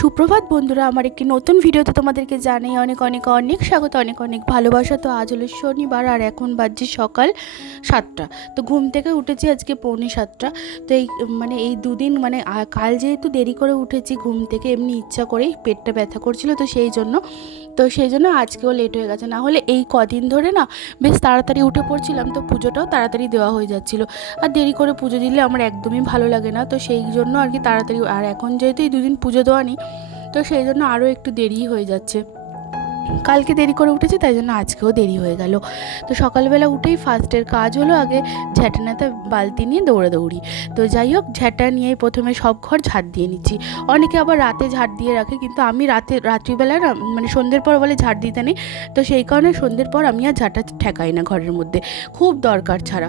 সুপ্রভাত বন্ধুরা, আমার একটি নতুন ভিডিওতে তোমাদেরকে জানাই অনেক অনেক অনেক স্বাগত, অনেক অনেক ভালোবাসা। তো আজ হলো শনিবার আর এখন বাজছে সকাল 7টা। তো ঘুম থেকে উঠেছি আজকে পৌনে 7টা। তো এই দুদিন কাল যেহেতু দেরি করে উঠেছি ঘুম থেকে, এমনি ইচ্ছা করেই পেটটা ব্যথা করছিল, তো সেই জন্য আজকেও লেট হয়ে গেছে। না হলে এই কদিন ধরে না বেশ তাড়াতাড়ি উঠে পড়ছিলাম, তো পুজোটাও তাড়াতাড়ি দেওয়া হয়ে যাচ্ছিল। আর দেরি করে পুজো দিলে আমার একদমই ভালো লাগে না, তো সেই জন্য আর কি তাড়াতাড়ি। আর এখন যেহেতু এই দুদিন পুজো দেওয়া নেই, তো সেই জন্য আরও একটু দেরি হয়ে যাচ্ছে। কালকে দেরি করে উঠেছি, তাই জন্য আজকেও দেরি হয়ে গেল। তো সকালবেলা উঠেই ফার্স্টের কাজ হলো আগে ঝ্যাঁটানাতে বালতি নিয়ে দৌড়ি। তো যাই হোক, ঝ্যাঁটা নিয়েই প্রথমে সব ঘর ঝাড় দিয়ে নিচ্ছি। অনেকে আবার রাতে ঝাড় দিয়ে রাখে, কিন্তু আমি রাত্রিবেলা না সন্ধ্যের পর বলে ঝাড় দিতে নেই, তো সেই কারণে সন্ধ্যের পর আমি আর ঝাঁটা ঠেকাই না ঘরের মধ্যে, খুব দরকার ছাড়া।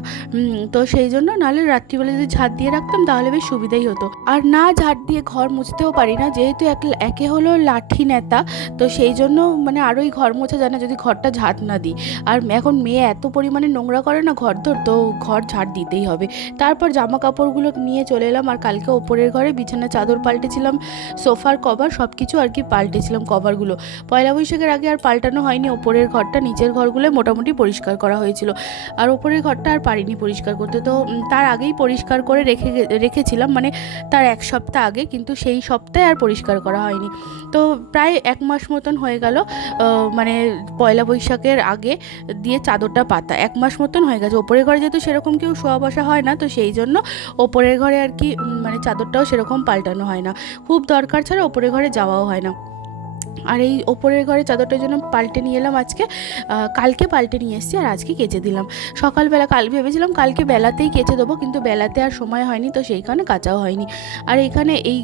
তো সেই জন্য নাহলে রাত্রিবেলা যদি ঝাড় দিয়ে রাখতাম তাহলে বেশ সুবিধাই হতো। আর না ঝাড় দিয়ে ঘর মুছতেও পারি না, যেহেতু একে হলো লাঠি নেতা, তো সেই জন্য আরোই ঘর মোছা যায় না যদি ঘরটা ঝাড় না দিই। আর এখন মেয়ে এত পরিমাণে নোংরা করে না ঘর তো ঘর ঝাড় দিতেই হবে। তারপর জামা কাপড়গুলো নিয়ে চলে এলাম, আর কালকে ওপরের ঘরে বিছানা চাদর পাল্টেছিলাম, সোফার কভার সব কিছু আর কি পাল্টেছিলাম কভারগুলো। পয়লা বৈশাখের আগে আর পাল্টানো হয়নি ওপরের ঘরটা, নিচের ঘরগুলো মোটামুটি পরিষ্কার করা হয়েছিল, আর ওপরের ঘরটা আর পারিনি পরিষ্কার করতে। তো তার আগেই পরিষ্কার করে রেখেছিলাম, তার এক সপ্তাহ আগে, কিন্তু সেই সপ্তাহে আর পরিষ্কার করা হয়নি। তো প্রায় 1 মাস মতন হয়ে গেল, পয়লা বৈশাখের আগে দিয়ে চাদরটা পাতা 1 মাস মতন হয়ে গেছে। ওপরের ঘরে যেহেতু সেরকম কেউ শোয়া বসা হয় না, তো সেই জন্য ওপরের ঘরে আর কি চাদরটাও সেরকম পাল্টানো হয় না, খুব দরকার ছাড়া ওপরের ঘরে যাওয়াও হয় না। আর এই ওপরের ঘরে চাদরটার জন্য পাল্টে নিয়ে এলাম আজকে, কালকে পাল্টে নিয়ে এসেছি, আর আজকে কেচে দিলাম সকালবেলা। ভেবেছিলাম কালকে বেলাতেই কেচে দেবো, কিন্তু বেলাতে আর সময় হয়নি, তো সেই কারণে কাচাও হয়নি। আর এখানে এই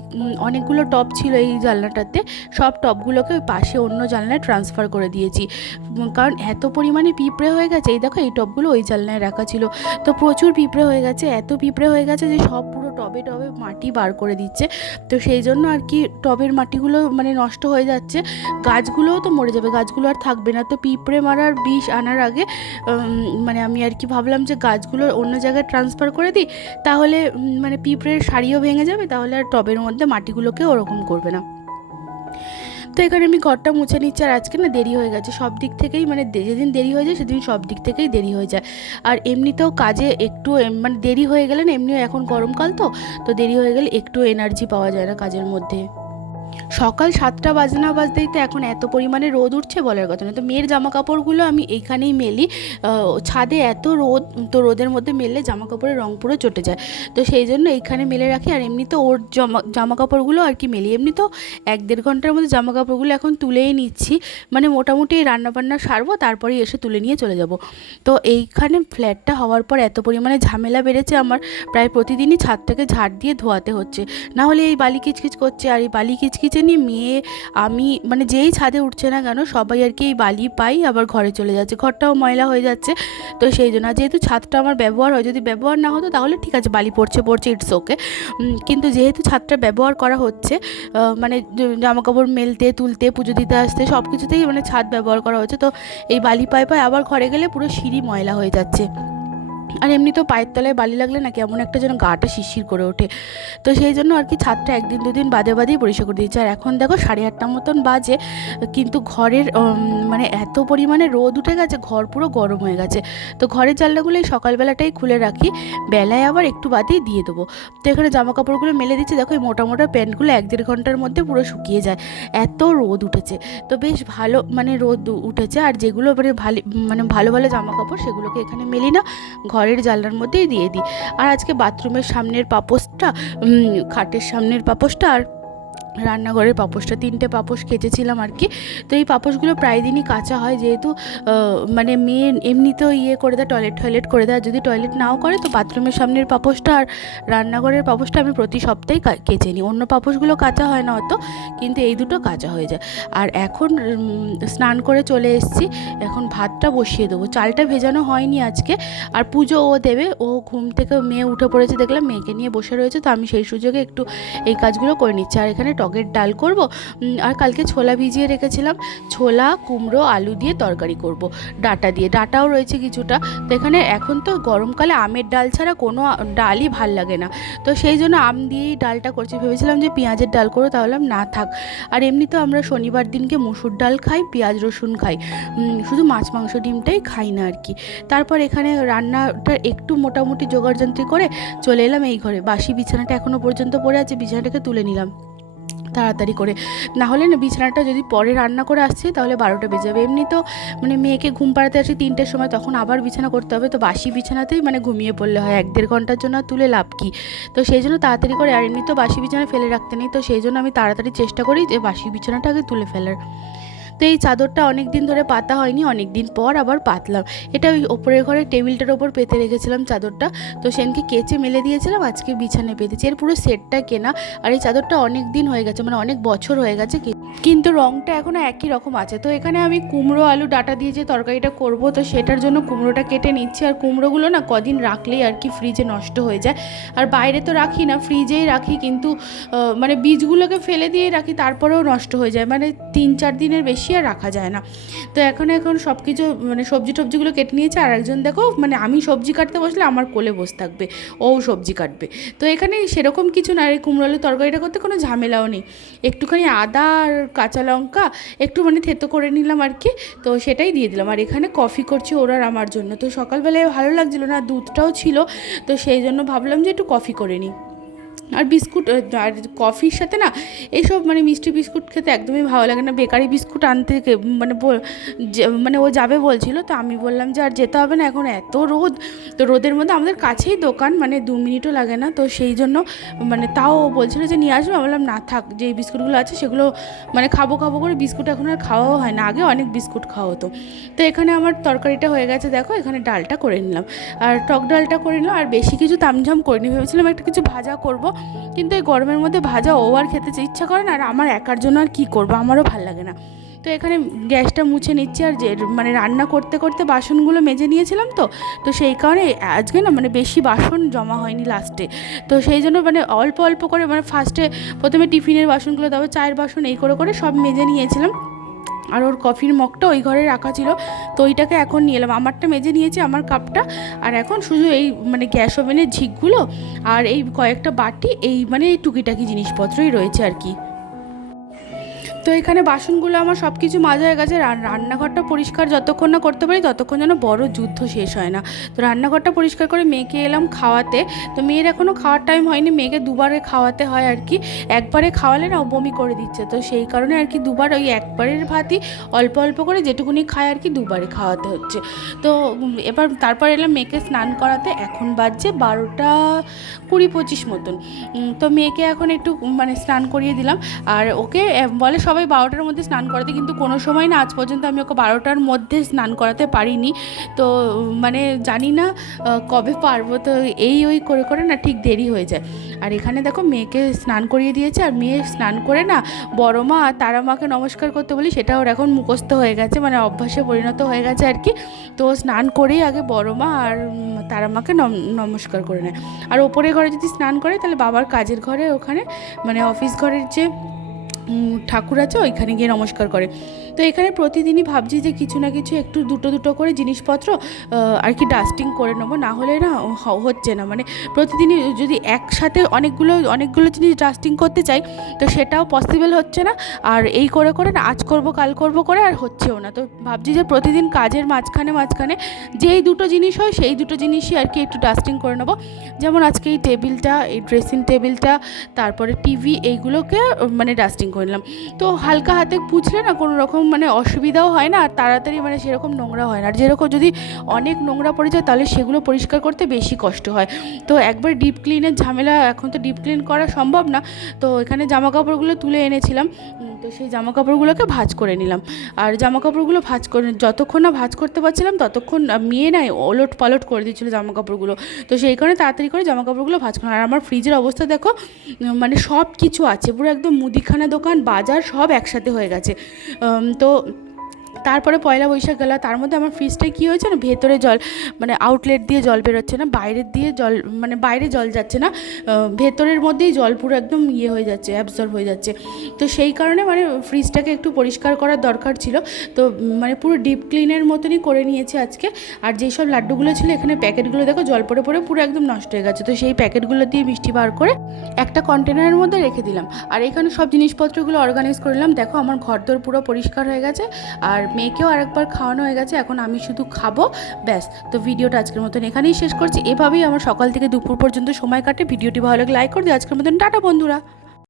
অনেকগুলো টব ছিল এই জানলাটাতে, সব টবগুলোকে ওই পাশে অন্য জানলায় ট্রান্সফার করে দিয়েছি, কারণ এত পরিমাণে পিঁপড়ে হয়ে গেছে। এই দেখো, এই টবগুলো ওই জানলায় রাখা ছিল, তো প্রচুর পিঁপড়ে হয়ে গেছে, এত পিঁপড়ে হয়ে গেছে যে সব পুরো টবে মাটি বার করে দিচ্ছে। তো সেই জন্য আর কি টবের মাটিগুলো নষ্ট হয়ে যাচ্ছে, গাছগুলোও তো মরে যাবে, গাছগুলো আর থাকবে না। তো পিঁপড়ে মারার বিষ আনার আগে আমি আর কি ভাবলাম যে গাছগুলো অন্য জায়গায় ট্রান্সফার করে দিই, তাহলে পিঁপড়ের সারিও ভেঙে যাবে, তাহলে আর টবের মধ্যে মাটিগুলোকে ওরকম করবে না। তো এখানে আমি ঘরটা মুছে নিচ্ছি, আর আজকে না দেরি হয়ে গেছে সব দিক থেকেই, যেদিন দেরি হয়ে যায় সেদিন সব দিক থেকেই দেরি হয়ে যায়। আর এমনিতেও কাজে একটু দেরি হয়ে গেলে না, এমনিও এখন গরমকাল তো দেরি হয়ে গেলে একটু এনার্জি পাওয়া যায় না কাজের মধ্যে। সকাল 7টা বাজে না বাজতেই তো এখন এত পরিমাণে রোদ উঠছে বলার কথা না। তো মেয়ের জামা কাপড়গুলো আমি এইখানেই মেলি, ছাদে এত রোদ, তো রোদের মধ্যে মেললে জামা কাপড়ের রং পুরো চটে যায়, তো সেই জন্য এইখানে মেলে রাখি। আর এমনি তো ওর জামা কাপড়গুলো আর কি মেলি, এমনি তো 1-1.5 ঘন্টার মধ্যে জামা কাপড়গুলো এখন তুলেই নিচ্ছি, মোটামুটি রান্নাবান্না সারবো, তারপরেই এসে তুলে নিয়ে চলে যাব। তো এইখানে ফ্ল্যাটটা হওয়ার পর এত পরিমাণে ঝামেলা বেড়েছে আমার, প্রায় প্রতিদিনই ছাদটাকে ঝাড় দিয়ে ধোয়াতে হচ্ছে, না হলে এই বালি কিচকিচ করছে। আর এই বালি কিচকিচে নিয়ে মেয়ে আমি যেই ছাদে উঠছে না কেন সবাই আর কি এই বালি পাই আবার ঘরে চলে যাচ্ছে, ঘরটাও ময়লা হয়ে যাচ্ছে। তো সেই জন্য যেহেতু ছাদটা আমার ব্যবহার হয়, যদি ব্যবহার না হতো তাহলে ঠিক আছে, বালি পড়ছে ইটস ওকে, কিন্তু যেহেতু ছাদটা ব্যবহার করা হচ্ছে, জামা কাপড় মেলতে তুলতে পুজো দিতে আসতে সব কিছুতেই ছাদ ব্যবহার করা হচ্ছে, তো এই বালি পাই আবার ঘরে গেলে পুরো সিঁড়ি ময়লা হয়ে যাচ্ছে। আর এমনি তো পায়ের তলায় বালি লাগলে না কেমন একটা যেন গাটা শিরশির করে ওঠে, তো সেই জন্য আর কি ছাদটা 1-2 দিন বাদেই পরিষ্কার করে দিয়েছি। আর এখন দেখো 8:30 মতন বাজে, কিন্তু ঘরের এত পরিমাণে রোদ উঠে গেছে, ঘর পুরো গরম হয়ে গেছে। তো ঘরের জানলাগুলো এই সকালবেলাটাই খুলে রাখি, বেলায় আবার একটু বাদেই দিয়ে দেবো। তো এখানে জামা কাপড়গুলো মেলে দিচ্ছি, দেখো এই মোটা মোটা প্যান্টগুলো 1-1.5 ঘন্টার মধ্যে পুরো শুকিয়ে যায়, এত রোদ উঠেছে। তো বেশ ভালো রোদ উঠেছে, আর যেগুলো ভালো ভালো জামা কাপড় সেগুলোকে এখানে মেলি না, ঘরের জানলার মধ্যেই দিয়ে দিই। আর আজকে বাথরুমের সামনের পাপোশটা, খাটের সামনের পাপোশটা, আর রান্নাঘরের পাপোশটা, 3টে পাপোশ কেচেছিলাম আর কি। তো এই পাপোশগুলো প্রায় দিনই কাচা হয়, যেহেতু মেয়ে এমনিতেও করে দেয়, টয়লেট করে দেয়, যদি টয়লেট নাও করে তো বাথরুমের সামনের পাপোশটা আর রান্নাঘরের পাপোশটা আমি প্রতি সপ্তাহে কেচে নিই। অন্য পাপোশগুলো কাচা হয় না অত, কিন্তু এই দুটো কাচা হয়ে যায়। আর এখন স্নান করে চলে এসেছি, এখন ভাতটা বসিয়ে দেবো, চালটা ভেজানো হয়নি আজকে। আর পুজো ও দেবে, ও ঘুম থেকে মেয়ে উঠে পড়েছে দেখলাম, মেয়েকে নিয়ে বসে রয়েছে, তো আমি সেই সুযোগে একটু এই কাজগুলো করে নিচ্ছি। আর এখানে টকের ডাল করব, আর কালকে ছোলা ভিজিয়ে রেখেছিলাম, ছোলা কুমড়ো আলু দিয়ে তরকারি করব, ডাঁটা দিয়ে, ডাঁটাও রয়েছে কিছুটা। তো এখানে এখন তো গরমকালে আমের ডাল ছাড়া কোনো ডালই ভাল লাগে না, তো সেই জন্য আম দিয়েই ডালটা করছি। ভেবেছিলাম যে পেঁয়াজের ডাল করো, তাহলে না থাক। আর এমনি তো আমরা শনিবার দিনকে মুসুর ডাল খাই, পেঁয়াজ রসুন খাই, শুধু মাছ মাংস ডিমটাই খাই না আর কি। তারপর এখানে রান্নাটা একটু মোটামুটি জোগাড়যন্ত্রী করে চলে এলাম এই ঘরে। বাসি বিছানাটা এখনও পর্যন্ত পড়ে আছে, বিছানাটাকে তুলে নিলাম তাড়াতাড়ি করে, না হলে না বিছানাটা যদি পরে রান্না করে আসছে তাহলে 12টা বেজে যাবে। এমনি তো মানে মেয়েকে ঘুম পাড়াতে আসি 3টের সময়, তখন আবার বিছানা করতে হবে, তো বাসি বিছানাতেই মানে ঘুমিয়ে পড়লে হয়, 1-1.5 ঘন্টার জন্য তুলে লাভ কি। তো সেই জন্য তাড়াতাড়ি করে, আর এমনি তো বাসি বিছানা ফেলে রাখতে নেই, তো সেই জন্য আমি তাড়াতাড়ি চেষ্টা করি যে বাসি বিছানাটাকে তুলে ফেলার। তো এই চাদরটা অনেক দিন ধরে পাতা হয়নি, অনেক দিন পর আবার পাতলাম। এটা ওই ওপরের ঘরে টেবিলটার ওপর পেতে রেখেছিলাম চাদরটা, তো সেদিনকে কেচে মেলে দিয়েছিলাম, আজকে বিছানায় পেতেছি। এর পুরো সেটটা কেনা, আর এই চাদরটা অনেক দিন হয়ে গেছে, মানে অনেক বছর হয়ে গেছে, কিন্তু রঙটা এখনও একই রকম আছে। তো এখানে আমি কুমড়ো আলু ডাঁটা দিয়ে যে তরকারিটা করব, তো সেটার জন্য কুমড়োটা কেটে নিচ্ছি। আর কুমড়োগুলো না কদিন রাখলেই আর কি ফ্রিজে নষ্ট হয়ে যায়, আর বাইরে তো রাখি না, ফ্রিজেই রাখি, কিন্তু মানে বীজগুলোকে ফেলে দিয়ে রাখি, তারপরেও নষ্ট হয়ে যায়, মানে 3-4 দিনের বেশি আর রাখা যায় না। তো এখন সব কিছু মানে সবজি টবজিগুলো কেটে নিয়েছে, আর একজন দেখো মানে আমি সবজি কাটতে বসলে আমার কোলে বসে থাকবে, ও সবজি কাটবে। তো এখানে সেরকম কিছু না, এই কুমড়ো আলু তরকারিটা করতে কোনো ঝামেলাও নেই, একটুখানি আদা আর কাঁচা লঙ্কা একটু মানে থেতো করে নিলাম আর কি, তো সেটাই দিয়ে দিলাম। আর এখানে কফি করছি ওর আর আমার জন্য, তো সকালবেলায় ভালো লাগছিল না, দুধটাও ছিল, তো সেই জন্য ভাবলাম যে একটু কফি করে নিই। আর বিস্কুট, আর কফির সাথে না এইসব মানে মিষ্টি বিস্কুট খেতে একদমই ভালো লাগে না, বেকারি বিস্কুট আনতে মানে ও যাবে বলছিল, তো আমি বললাম যে আর যেতে হবে না, এখন এত রোদ, তো রোদের মধ্যে আমাদের কাছেই দোকান, মানে 2 মিনিটও লাগে না, তো সেই জন্য মানে তাও বলছিল যে নিয়ে আসবে, আমি বললাম না থাক, যে বিস্কুটগুলো আছে সেগুলো মানে খাবো করে, বিস্কুট এখন আর খাওয়াও হয় না, আগে অনেক বিস্কুট খাওয়া হতো। তো এখানে আমার তরকারিটা হয়ে গেছে, দেখো এখানে ডালটা করে নিলাম, আর টক ডালটা করে নিলাম, আর বেশি কিছু তামঝাম করিনি, ভেবেছিলাম একটা কিছু ভাজা করব, কিন্তু এই গরমের মধ্যে ভাজা ও আর খেতে ইচ্ছা করে না, আর আমার একার জন্য আর কী করবো, আমারও ভাল লাগে না। তো এখানে গ্যাসটা মুছে নিচ্ছি, আর যে মানে রান্না করতে করতে বাসনগুলো মেজে নিয়েছিলাম, তো সেই কারণে আজকে না মানে বেশি বাসন জমা হয়নি লাস্টে, তো সেই জন্য মানে অল্প অল্প করে মানে প্রথমে টিফিনের বাসনগুলো, তারপর চায়ের বাসন, এই করে সব মেজে নিয়েছিলাম। আর ওর কফির মগটা ওই ঘরে রাখা ছিল, তো ওইটাকে এখন নিয়ে এলাম, আমারটা মেজে নিয়েছি, আমার কাপটা, আর এখন শুধু এই মানে গ্যাস ওভেনের ঝিকগুলো আর এই কয়েকটা বাটি, এই মানে এই টুকিটাকি জিনিসপত্রই রয়েছে আর কি। তো এখানে বাসনগুলো আমার সব কিছু মাজা হয়ে গেছে, রান্নাঘরটা পরিষ্কার যতক্ষণ না করতে পারি ততক্ষণ যেন বড় যুদ্ধ শেষ হয় না। তো রান্নাঘরটা পরিষ্কার করে মেয়েকে এলাম খাওয়াতে, তো মেয়ের এখনও খাওয়ার টাইম হয়নি, মেয়েকে দুবারে খাওয়াতে হয় আর কি, একবারে খাওয়ালে না ও বমি করে দিচ্ছে, তো সেই কারণে আর কি দুবার, ওই একবারের ভাতই অল্প অল্প করে যেটুকুনি খায় আর কি দুবারে খাওয়াতে হচ্ছে। তো এবার তারপর এলাম মেয়েকে স্নান করাতে, এখন বাজছে 12টা 20-25 মতন। তো মেয়েকে এখন একটু মানে স্নান করিয়ে দিলাম, আর ওকে বলে সবাই 12টার মধ্যে স্নান করাতে, কিন্তু কোনো সময় না আজ পর্যন্ত আমি ওকে 12টার মধ্যে স্নান করাতে পারিনি, তো মানে জানি না কবে পারবো, তো ওই করে না ঠিক দেরি হয়ে যায়। আর এখানে দেখো মেয়েকে স্নান করিয়ে দিয়েছে, আর মেয়ে স্নান করে না বড় মা আর তারা মাকে নমস্কার করতে বলি, সেটা ওর এখন মুখস্থ হয়ে গেছে, মানে অভ্যাসে পরিণত হয়ে গেছে আর কি। তো স্নান করেই আগে বড় মা আর তারা মাকে নমস্কার করে নেয়, আর ওপরে ঘরে যদি স্নান করে তাহলে বাবার কাজের ঘরে, ওখানে মানে অফিস ঘরের যে ঠাকুর আছে ওইখানে গিয়ে নমস্কার করে। তো এখানে প্রতিদিনই ভাবছি যে কিছু না কিছু একটু দুটো করে জিনিসপত্র আর কি ডাস্টিং করে নেবো, না হলে না হচ্ছে না, মানে প্রতিদিনই যদি একসাথে অনেকগুলো জিনিস ডাস্টিং করতে চাই তো সেটাও পসিবল হচ্ছে না, আর এই করে না আজ করব কাল করব করে আর হচ্ছেও না। তো ভাবছি যে প্রতিদিন কাজের মাঝখানে যেই দুটো জিনিস হয় সেই দুটো জিনিসই আর কি একটু ডাস্টিং করে নেবো, যেমন আজকে এই টেবিলটা, এই ড্রেসিং টেবিলটা, তারপরে টিভি, এইগুলোকে মানে ডাস্টিং করে নিলাম। তো হালকা হাতে পুছলে না কোনো রকম মানে অসুবিধাও হয় না, আর তাড়াতাড়ি মানে সেরকম নোংরা হয় না, আর যেরকম যদি অনেক নোংরা পড়ে যায় তাহলে সেগুলো পরিষ্কার করতে বেশি কষ্ট হয়। তো একবার ডিপ ক্লিনের ঝামেলা, এখন তো ডিপ ক্লিন করা সম্ভব না, তো এখানে জামা কাপড়গুলো তুলে এনেছিলাম, তো সেই জামা কাপড়গুলোকে ভাঁজ করে নিলাম। আর জামা কাপড়গুলো ভাঁজ করে যতক্ষণ না ভাঁজ করতে পারছিলাম ততক্ষণ মেয়ে নাই ওলট পালট করে দিচ্ছিলো জামা কাপড়গুলো, তো সেই কারণে তাড়াতাড়ি করে জামা কাপড়গুলো ভাঁজ করলাম। আর আমার ফ্রিজের অবস্থা দেখো, মানে সব কিছু আছে, পুরো একদম মুদিখানা দোকান বাজার সব একসাথে হয়ে গেছে। তো তারপরে পয়লা বৈশাখ গেল, তার মধ্যে আমার ফ্রিজটায় কী হয়েছে না, ভেতরে জল মানে আউটলেট দিয়ে জল বেরোচ্ছে না, বাইরের দিয়ে জল মানে বাইরে জল যাচ্ছে না, ভেতরের মধ্যেই জল পুরো একদম ইয়ে হয়ে যাচ্ছে, অ্যাবজর্ব হয়ে যাচ্ছে। তো সেই কারণে মানে ফ্রিজটাকে একটু পরিষ্কার করার দরকার ছিল। তো মানে পুরো ডিপ ক্লিনের মতনই করে নিয়েছি আজকে। আর যেই সব লাড্ডুগুলো ছিল এখানে প্যাকেটগুলো দেখো জল পড়ে পড়ে পুরো একদম নষ্ট হয়ে গেছে। তো সেই প্যাকেটগুলো দিয়ে মিষ্টি বার করে একটা কন্টেনারের মধ্যে রেখে দিলাম। আর এখানে সব জিনিসপত্রগুলো অর্গানাইজ করে নিলাম। দেখো আমার ঘরদোর পুরো পরিষ্কার হয়ে গেছে, আর মেয়েকেও আরেকবার খাওয়ানো হয়ে গেছে, এখন আমি শুধু খাবো, ব্যাস। তো ভিডিওটা আজকের মতন এখানেই শেষ করছি। এভাবেই আমার সকাল থেকে দুপুর পর্যন্ত সময় কাটে। ভিডিওটি ভালো লাগলে লাইক করে দিও। আজকের মতন টাটা বন্ধুরা।